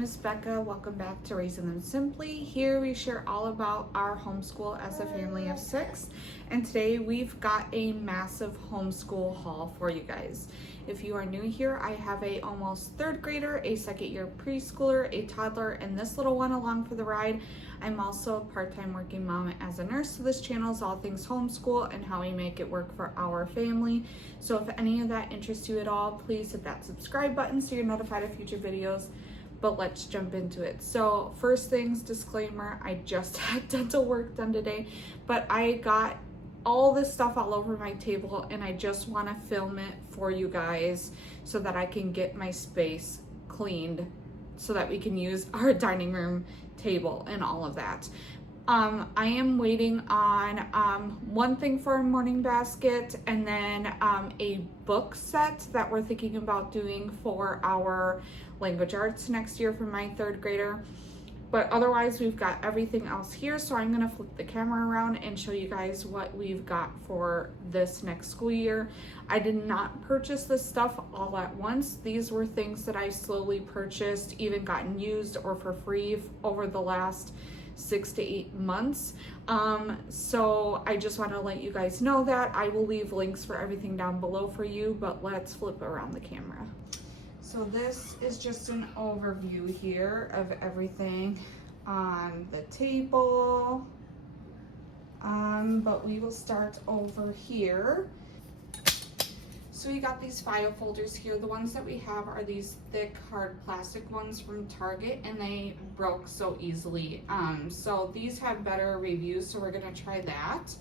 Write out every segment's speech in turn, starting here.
name is Becca. Welcome back to Raising Them Simply. Here we share all about our homeschool as a family of 6. And today we've got a massive homeschool haul for you guys. If you are new here, I have a almost 3rd grader, a 2nd year preschooler, a toddler, and this little one along for the ride. I'm also a part-time working mom as a nurse, so this channel is all things homeschool and how we make it work for our family. So if any of that interests you at all, please hit that subscribe button so you're notified of future videos. But let's jump into it. So first things, disclaimer, I just had dental work done today, but I got all this stuff all over my table and I just want to film it for you guys so that I can get my space cleaned so that we can use our dining room table and all of that. I am waiting on one thing for a morning basket and then a book set that we're thinking about doing for our language arts next year for my 3rd grader. But otherwise we've got everything else here, so I'm gonna flip the camera around and show you guys what we've got for this next school year. I did not purchase this stuff all at once. These were things that I slowly purchased, even gotten used or for free over the last 6 to 8 months. So I just want to let you guys know that. I will leave links for everything down below for you, but let's flip around the camera. So this is just an overview here of everything on the table, but we will start over here. So we got these file folders here. The ones that we have are these thick, hard plastic ones from Target, and they broke so easily. So these have better reviews, so we're gonna try that.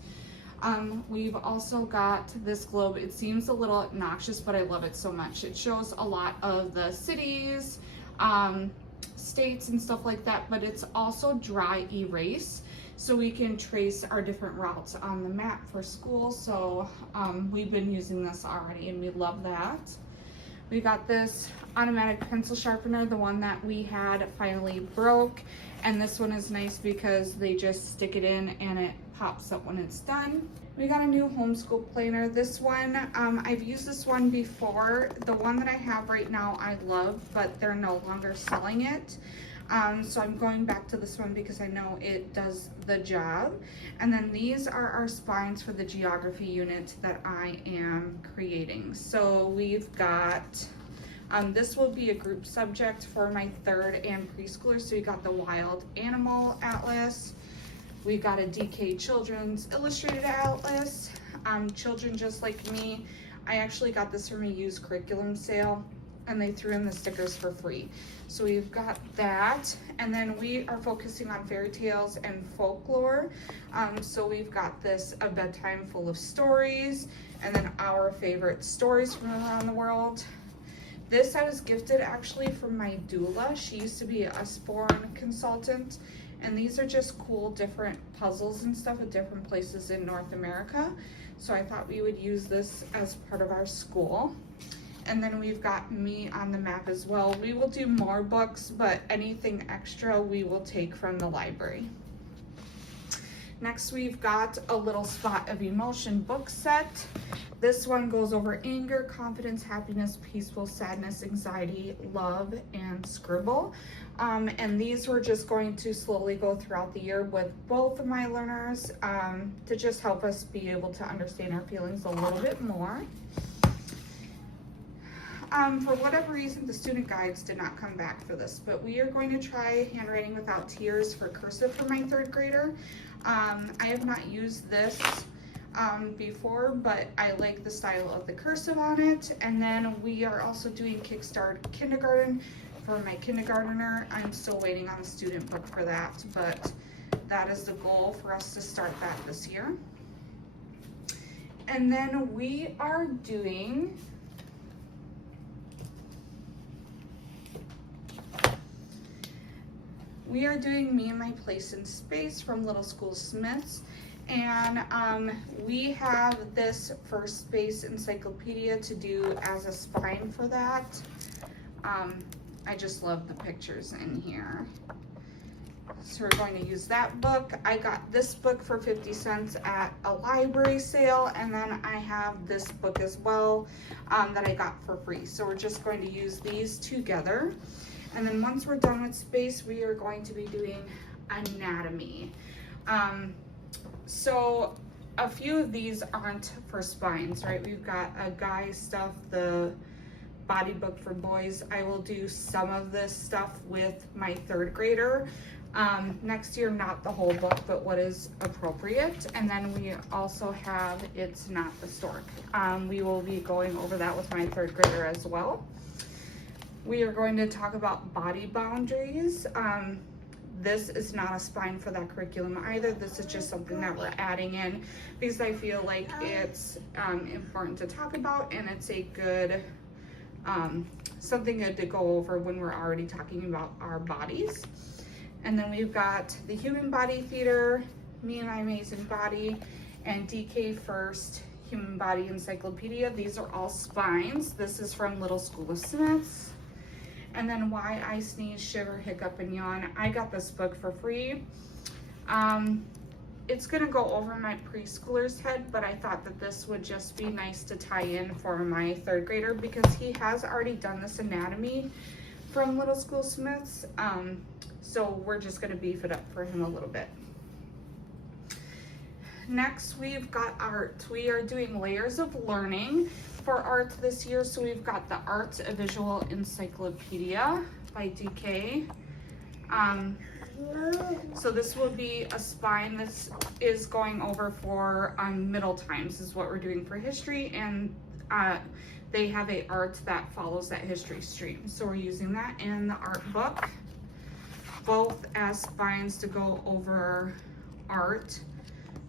We've also got this globe. It seems a little obnoxious, but I love it so much. It shows a lot of the cities, states and stuff like that, but it's also dry erase, so we can trace our different routes on the map for school. So we've been using this already and we love that. We got this automatic pencil sharpener. The one that we had finally broke, and this one is nice because they just stick it in and it pops up when it's done. We got a new homeschool planner. This one, I've used this one before. The one that I have right now I love, but they're no longer selling it. So I'm going back to this one because I know it does the job. And then these are our spines for the geography unit that I am creating. So we've got, this will be a group subject for my 3rd and preschoolers. So we got the wild animal atlas. We've got a DK Children's Illustrated Atlas. Children Just Like Me. I actually got this from a used curriculum sale and they threw in the stickers for free. So we've got that. And then we are focusing on fairy tales and folklore. So we've got this, A Bedtime Full of Stories, and then our favorite stories from around the world. This I was gifted actually from my doula. She used to be a Usborne consultant. And these are just cool different puzzles and stuff at different places in North America. So I thought we would use this as part of our school. And then we've got me on the map as well. We will do more books, but anything extra we will take from the library. Next, we've got a little spot of emotion book set. This one goes over anger, confidence, happiness, peaceful, sadness, anxiety, love, and scribble. And these we're just going to slowly go throughout the year with both of my learners to just help us be able to understand our feelings a little bit more. For whatever reason, the student guides did not come back for this, but we are going to try handwriting without tears for cursive for my 3rd grader. I have not used this before, but I like the style of the cursive on it. And then we are also doing Kickstart Kindergarten for my kindergartner. I'm still waiting on a student book for that, but that is the goal for us to start that this year. And then we are doing Me and My Place in Space from Little School Smiths. And we have this First Space encyclopedia to do as a spine for that. I just love the pictures in here. So we're going to use that book. I got this book for 50 cents at a library sale, and then I have this book as well that I got for free. So we're just going to use these together. And then once we're done with space, we are going to be doing anatomy. So a few of these aren't for spines, right? We've got a guy stuff, the body book for boys. I will do some of this stuff with my 3rd grader. Next year, not the whole book, but what is appropriate. And then we also have It's Not the Stork. We will be going over that with my 3rd grader as well. We are going to talk about body boundaries. This is not a spine for that curriculum either. This is just something that we're adding in because I feel like it's important to talk about, and it's a good, something good to go over when we're already talking about our bodies. And then we've got the Human Body Theater, Me and My Amazing Body, and DK First Human Body Encyclopedia. These are all spines. This is from Little School of Smiths. And then Why I Sneeze, Shiver, Hiccup, and Yawn. I got this book for free. It's gonna go over my preschooler's head, but I thought that this would just be nice to tie in for my 3rd grader because he has already done this anatomy from Little School Smiths. So we're just gonna beef it up for him a little bit. Next, we've got art. We are doing layers of learning for art this year. So we've got the Art a Visual Encyclopedia by DK. So this will be a spine. This is going over for middle times is what we're doing for history, and they have a art that follows that history stream. So we're using that in the art book, both as spines to go over art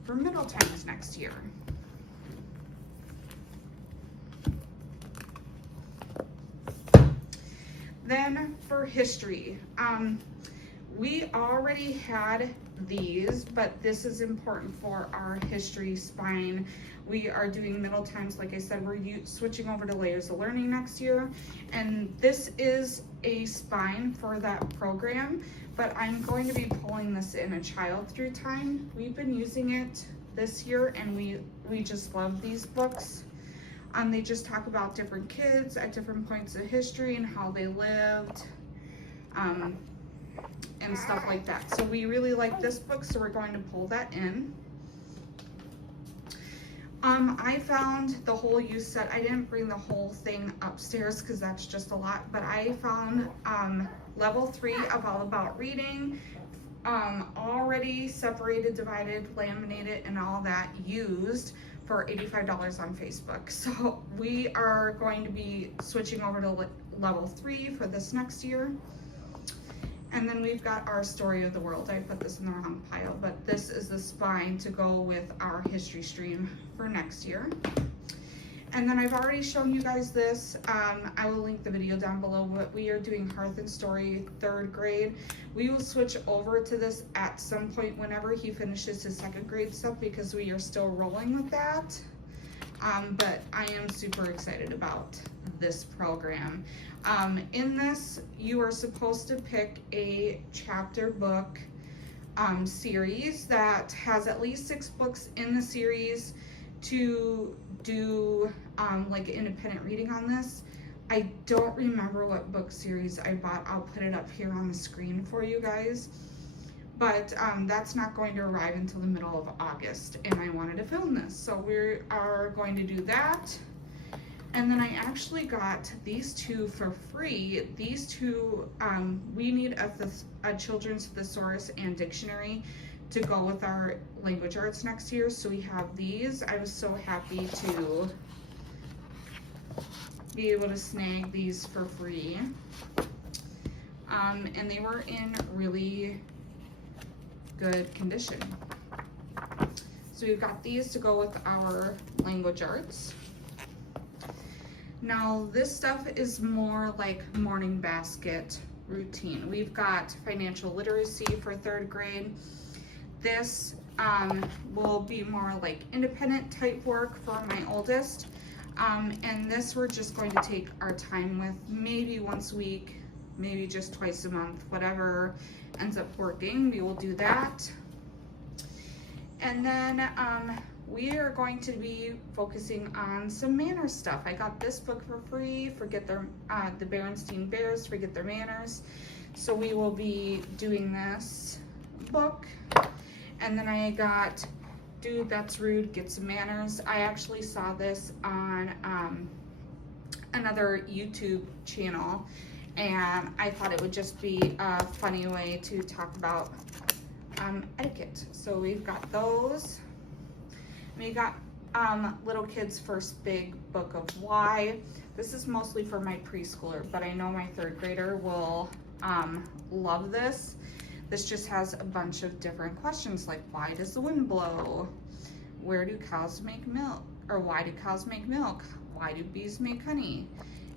for middle times next year. Then for history, we already had these, but this is important for our history spine. We are doing middle times. Like I said, we're switching over to layers of learning next year. And this is a spine for that program, but I'm going to be pulling this in a child through time. We've been using it this year, and we just love these books. They just talk about different kids at different points of history and how they lived, and stuff like that. So we really like this book, so we're going to pull that in. I found the whole use set. I didn't bring the whole thing upstairs because that's just a lot, but I found level 3 of All About Reading, already separated, divided, laminated, and all that used for $85 on Facebook. So we are going to be switching over to level 3 for this next year. And then we've got our Story of the World. I put this in the wrong pile, but this is the spine to go with our history stream for next year. And then I've already shown you guys this. I will link the video down below, but we are doing Hearth and Story 3rd grade. We will switch over to this at some point whenever he finishes his 2nd grade stuff because we are still rolling with that. But I am super excited about this program. In this, you are supposed to pick a chapter book series that has at least 6 books in the series to do like independent reading on this. I don't remember what book series I bought. I'll put it up here on the screen for you guys. But that's not going to arrive until the middle of August, and I wanted to film this. So we are going to do that. And then I actually got these 2 for free. These 2, we need a children's thesaurus and dictionary to go with our language arts next year. So we have these. I was so happy to be able to snag these for free. And they were in really good condition. So we've got these to go with our language arts. Now this stuff is more like morning basket routine. We've got financial literacy for 3rd grade. This will be more like independent type work for my oldest. And this we're just going to take our time with, maybe once a week, maybe just twice a month, whatever ends up working, we will do that. And then we are going to be focusing on some manners stuff. I got this book for free, Forget Their, the Berenstain Bears, Forget Their Manners. So we will be doing this book. And then I got Dude, That's Rude, Get Some Manners. I actually saw this on another YouTube channel, and I thought it would just be a funny way to talk about etiquette. So we've got those. We got Little Kid's First Big Book of Why. This is mostly for my preschooler, but I know my third grader will love this. This just has a bunch of different questions like, why does the wind blow? Where do cows make milk? Or why do cows make milk? Why do bees make honey?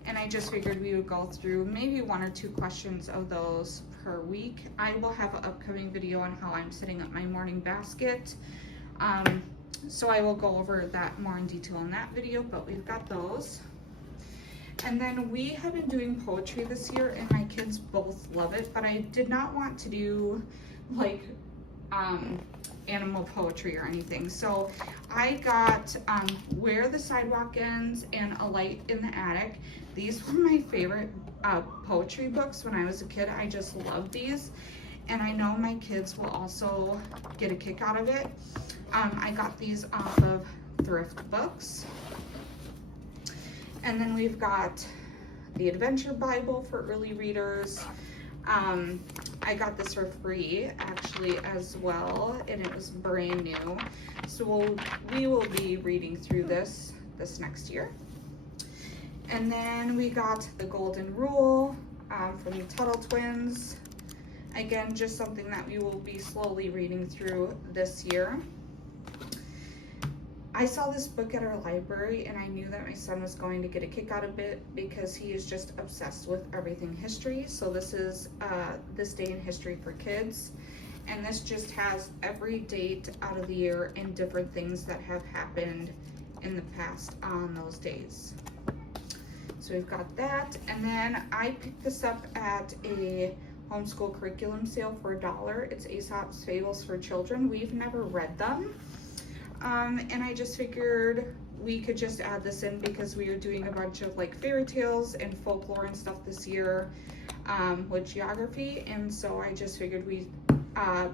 And I just figured we would go through maybe 1 or 2 questions of those per week. I will have an upcoming video on how I'm setting up my morning basket. So I will go over that more in detail in that video, but we've got those. And then we have been doing poetry this year, and my kids both love it, but I did not want to do like animal poetry or anything. So I got Where the Sidewalk Ends and A Light in the Attic. These were my favorite poetry books when I was a kid. I just loved these, and I know my kids will also get a kick out of it. I got these off of Thrift Books. And then we've got the Adventure Bible for early readers. I got this for free actually as well, and it was brand new. So we will be reading through this next year. And then we got The Golden Rule from the Tuttle Twins. Again, just something that we will be slowly reading through this year. I saw this book at our library, and I knew that my son was going to get a kick out of it because he is just obsessed with everything history. So this is This Day in History for Kids, and this just has every date out of the year and different things that have happened in the past on those days. So we've got that, and then I picked this up at a homeschool curriculum sale for $1. It's Aesop's Fables for Children. We've never read them. And I just figured we could just add this in because we are doing a bunch of like fairy tales and folklore and stuff this year with geography, and so I just figured we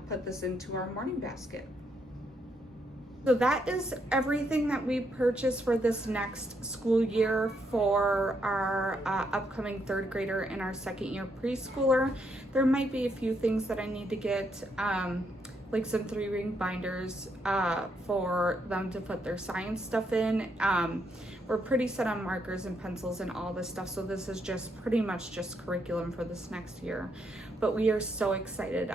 put this into our morning basket. So that is everything that we purchased for this next school year for our upcoming third grader and our second year preschooler. There might be a few things that I need to get, like some 3-ring binders for them to put their science stuff in. We're pretty set on markers and pencils and all this stuff, so this is just pretty much just curriculum for this next year. But we are so excited.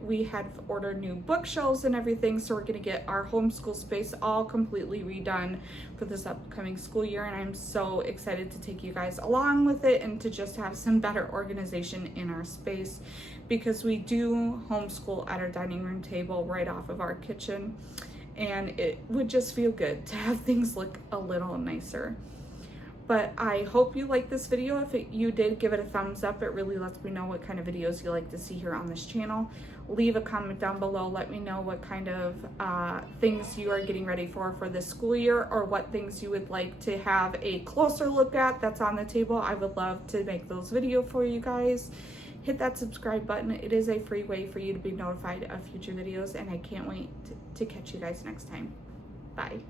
We had ordered new bookshelves and everything, so we're gonna get our homeschool space all completely redone for this upcoming school year, and I'm so excited to take you guys along with it and to just have some better organization in our space, because we do homeschool at our dining room table right off of our kitchen, and it would just feel good to have things look a little nicer. But I hope you liked this video. If you did, give it a thumbs up. It really lets me know what kind of videos you like to see here on this channel. Leave a comment down below. Let me know what kind of things you are getting ready for this school year, or what things you would like to have a closer look at that's on the table. I would love to make those videos for you guys. Hit that subscribe button. It is a free way for you to be notified of future videos, and I can't wait to catch you guys next time. Bye.